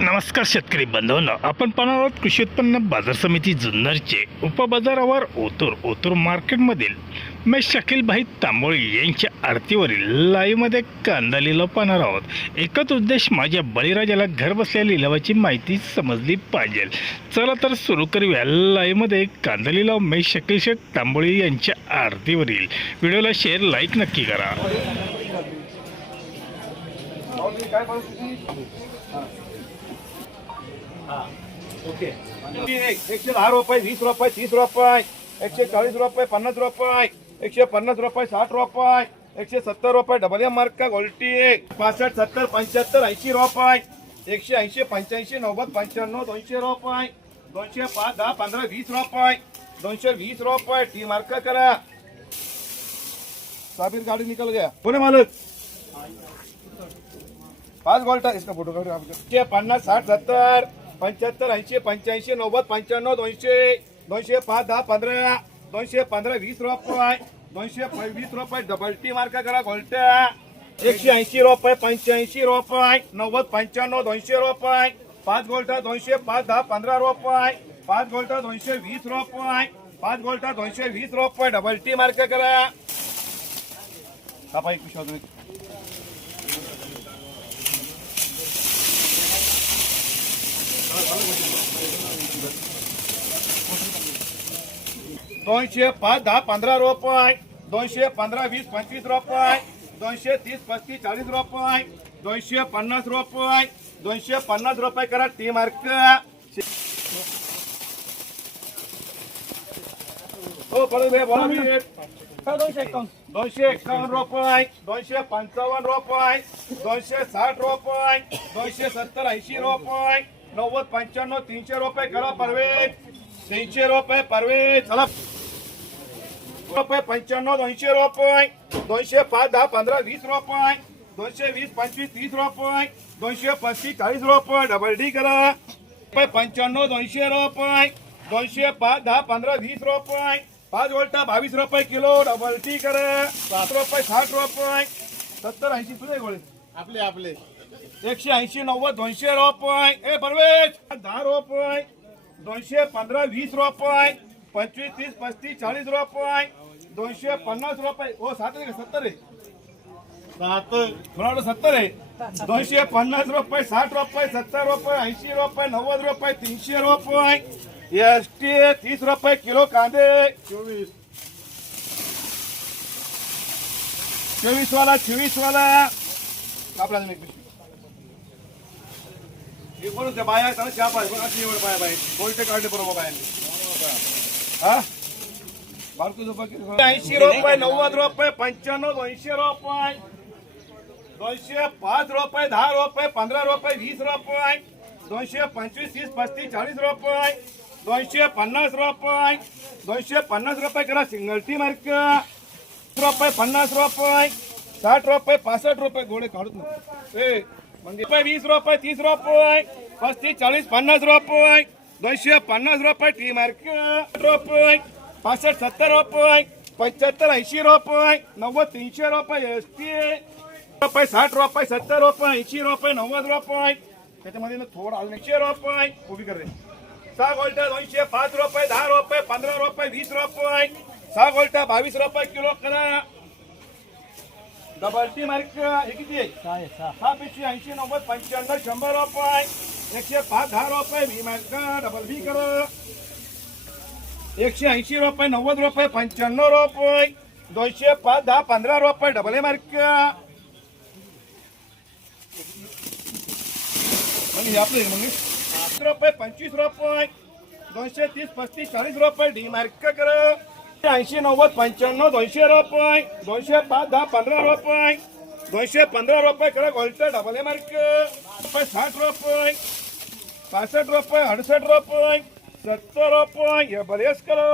नमस्कार शेतकरी बांधवांनो, आपण पाहणार आहोत कृषी उत्पन्न बाजार समिती जुन्नरचे उपबाजारावर ओतूर मार्केटमधील मैं शकील भाई तांबोळी यांच्या आरतीवरील लाईव्हमध्ये कांदा लिलाव पाहणार आहोत। एकच उद्देश, माझ्या बळीराजाला घर बसल्या लिलावाची माहिती समजली पाहिजे। चला तर सुरू करूया लाईव्हमध्ये कांदा लिलाव मैं शकील शेख तांबोळी यांच्या आरतीवरील। व्हिडिओला शेअर लाईक नक्की करा। ओके 110 रुपये 20 रुपये 30 रुपये 140 रुपये 50 रुपये 150 रुपये 60 रुपये 170 रुपये डबल एम मार्क का गोल्टी 65 70 75 80 रुपये 180 85 90 95 200 रुपये 205 10 15 20 रुपये 220 रुपये टी मार्क करा। साबिर गाड़ी निकल गया बोले मालिक 5 गोल्टा इसका फोटो काढ 50 60 70 75 80 85 90 95 200 205 10 15 215 20 रुपये 220 रुपये डबल टी मार्क करा गोल्टा 180 रुपये 85 रुपये 90 95 200 रुपये 5 गोल्टा 205 10 15 रुपये 5 गोल्टा 220 रुपये 5 गोल्टा 220 रुपये डबल टी मार्क करा। एक विश्वास 205 10 15 रुपये 215 20 25 रुपये 230 35 40 रुपये 250 रुपये 250 रुपये करा टी मार्क। हो बरोबर आहे बोला मी 251 रुपये 255 रुपये 260 रुपये 270 80 रुपये 90 95 300 रुपये करा परवेज 300 रुपये परवेज चला रुपये 95 200 रुपये 205 10 15 20 रुपये 220 25 30 रुपये 235 40 रुपये डबल डी करा 95 200 रुपये 205 10 15 20 रुपये 5 वोल्टा 22 रुपये किलो डबल टी करा 7 रुपये 60 रुपये 70 80 तुझे गोळे आपले आपले 180 90 200 रुपये ए परवेज 10 रुपये 215 20 रुपये 25 30 35 40 रुपये 250 रुपये ओ 7 आहे 70 आहे 7 70 आहे 250 रुपये 60 रुपये 70 रुपये 80 रुपये 90 रुपये 300 रुपये एसटी 30 रुपये किलो कांदे 24 वाला 24 वाला आपला कोण त्या बाया त्याला चहा पाहिजे अशी एवढं बाया बाई कोणते काढले बरोबर बायांनी हा 80 रुपये 90 रुपये 95 200 रुपये 205 रुपये 10 रुपये 15 रुपये 20 रुपये 225 30 35 40 रुपये 250 रुपये 250 रुपये करा सिंगल टी मार्क रुपये 50 रुपये 60 रुपये 65 रुपये गोळे काढत नाही म्हणजे 20 रुपये 30 रुपये 35 40 50 रुपये 250 रुपये टी मार्क रुपये 65 70 रुपये 75 80 रुपये 90 300 रुपये एसटी रुपये 60 रुपये 70 रुपये 80 रुपये 90 रुपये त्याच्यामध्ये थोडं 100 रुपये उभी कर रे 6 गोल्टा 205 रुपये 10 रुपये 15 रुपये 20 रुपये 6 गोल्टा 22 रुपये किलो करा डबल टी मार्क हे किती आहे 6 पेशी 80 90 95 100 रुपये 105 10 रुपये व्ही मार्क डबल व्ही करा 180 रुपये 90 रुपये 95 रुपये 205 10 15 रुपये डबल ए मार्क आपले रुपये 25 रुपये 230 35 40 रुपये डी मार्क करा 80 90 95 200 रुपये 205 10 15 रुपये 215 रुपये करा गोल्टा डबल ए मार्क 60 रुपये 65 रुपये 68 रुपये 70 रुपये हे बरेच करो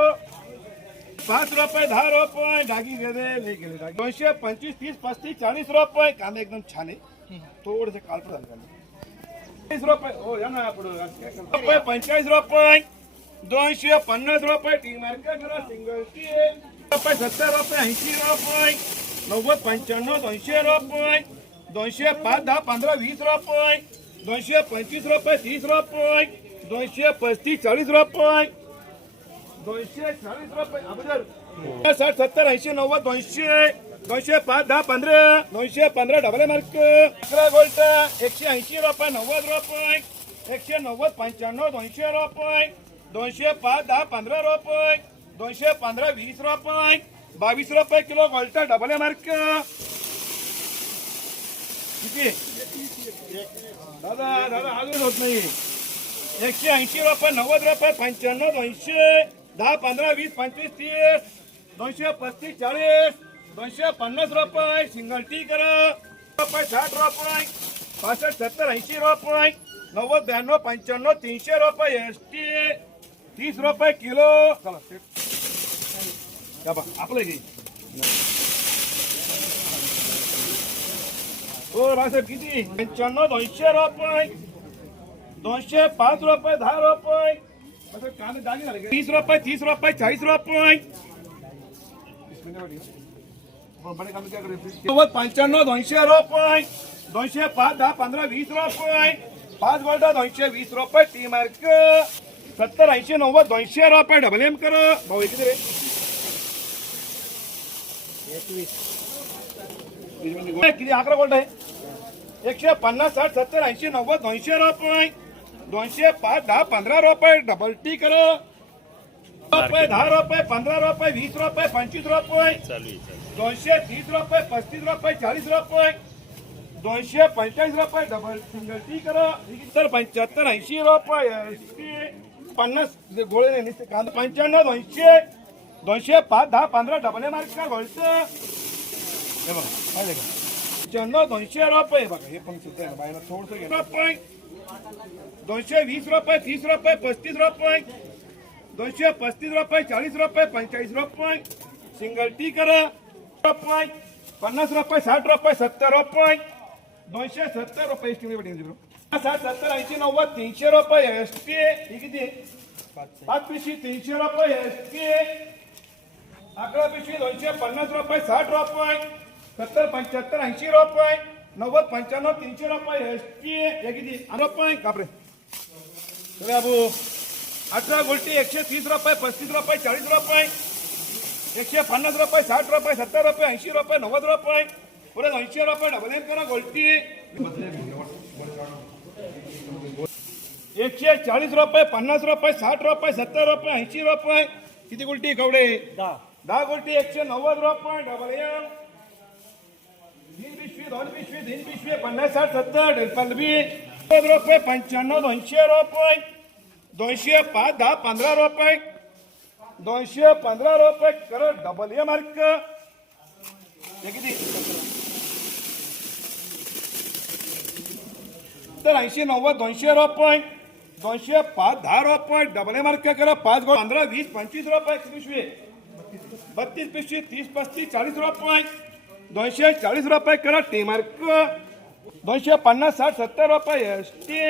5 रुपये 10 रुपये डागी गेले ले गेले 225 30 35 40 रुपये कांदा एकदम छान आहे थोडंसं कालपड झालं 30 रुपये हो या ना रुपये 45 रुपये 250 रुपये टी मार्क करा सिंगल टी रुपये 70 रुपये 80 रुपये 90 95 200 रुपये 205 10 15 20 रुपये 225 रुपये 30 रुपये 235 40 रुपये 240 रुपये अगोदर 60 70 80 90 200 205 10 15 215 डबल मार्क 11 गोल्ट 180 रुपये 90 रुपये 190 95 200 रुपये 205 10 15 रुपये 215 20 रुपये 22 रुपये किलो गोल्ट डबल मार्क किती दादा दादा अजून होत नाही 180 रुपये 90 रुपये 95 200 10 15 20 25 30 235 40 250 रुपये सिंगल टी करा रुपये 60 रुपये 65 70 80 रुपये 90 92 95 300 रुपये एसटी 30 रुपये किलो चला आपलं घे हो भाषा किती 95 200 रुपये 205 रुपये 10 रुपये कांदे दागी झाले 30 रुपये 30 रुपये 40 रुपये 95 200 रुपये 205 10 15 20 रुपये 5 गोल्ड 220 रुपये टी मार्क 70 80 90 200 रुपये डबल एम करो भाऊ किती रे 21 किती 11 गोल्ड आहे 150 60 70 80 90 200 रुपये 205 10 15 रुपये डबल टी करो रुपये 10 रुपये 15 रुपये 20 रुपये 25 रुपये 230 रुपये 35 रुपये 40 रुपये 245 रुपये डबल सिंगल टी करो 75 80 रुपये 50 गोळे नाही कांदा 95 200 205 10 15 डबल मार्क का गोळच हे बघा पाहिजे का 200 रुपये बघा हे पण सुद्धा आहे बाहेर थोडंसं रुपये 220 रुपये 30 रुपये 35 रुपये 235 रुपये 40 रुपये 45 रुपये सिंगल टी करा रुपये 50 रुपये 60 रुपये 70 रुपये 270 रुपये एस्टिमेट 60 70 80 90 300 रुपये एसटी किती 5 पिशवी 300 रुपये एसटी 11 पिशवी 250 रुपये 60 रुपये 70 75 80 रुपये 90 95 300 रुपये एसटी हे किती रुपये कापरे बाबू 18 गोल्टी 130 रुपये 35 रुपये 40 रुपये 150 रुपये 60 रुपये 70 रुपये 80 रुपये 90 रुपये पुढे 200 रुपये डबल एम करा गोल्टी 140 रुपये 50 रुपये 60 रुपये 70 रुपये 80 रुपये किती गोल्टी कवडे 10 गोल्टी 190 रुपये डबल एम 3 पिशवी 2 पिशवी 3 पिशवी 50 60 70 डेल्पल्बी 90 रुपये 95 200 रुपये 205 10 15 रुपये 215 रुपये करो डबल ए मार्क हे किती तर 80 90 200 रुपये 205 10 रुपये डबल ए मार्क करा 5 गोल 15 20 25 रुपये पिशवी 32 पिशवी 30 35 40 रुपये 240 रुपये करा टी मार्क 250 60 70 रुपये एसटी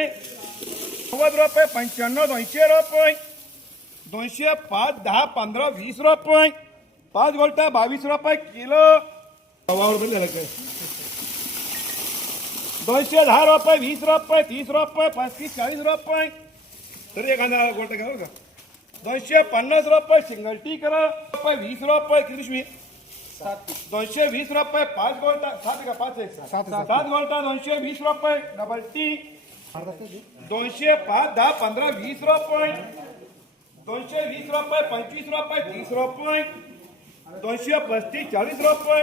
90 रुपये 95 200 रुपये 205 10 15 20 रुपये 5 गोल्टा 22 रुपये किलो 210 रुपये 20 रुपये 30 रुपये 35 40 रुपये तर एखादा गोल्टा घ्या का 250 रुपये सिंगल टी करा रुपये 20 रुपये किती 220 रुपये 5 गोल्टा 7 का 5 7 गोल्टा 220 रुपये डबल टी 205 10 15 20 रुपये 220 रुपये 25 रुपये 30 रुपये 235 40 रुपये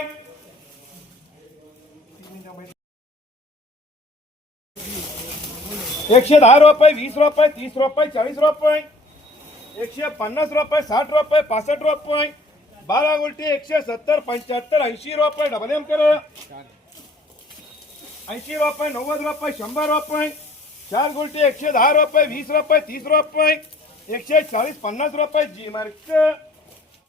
110 रुपये 20 रुपये 30 रुपये 40 रुपये 150 रुपये 60 रुपये 65 रुपये 12 गोल्टी 170 75 80 रुपये डबल एम करो 80 रुपये 90 रुपये 100 रुपये 4 गोल्टी 110 रुपये 20 रुपये 30 रुपये 140 50 रुपये जी मार्क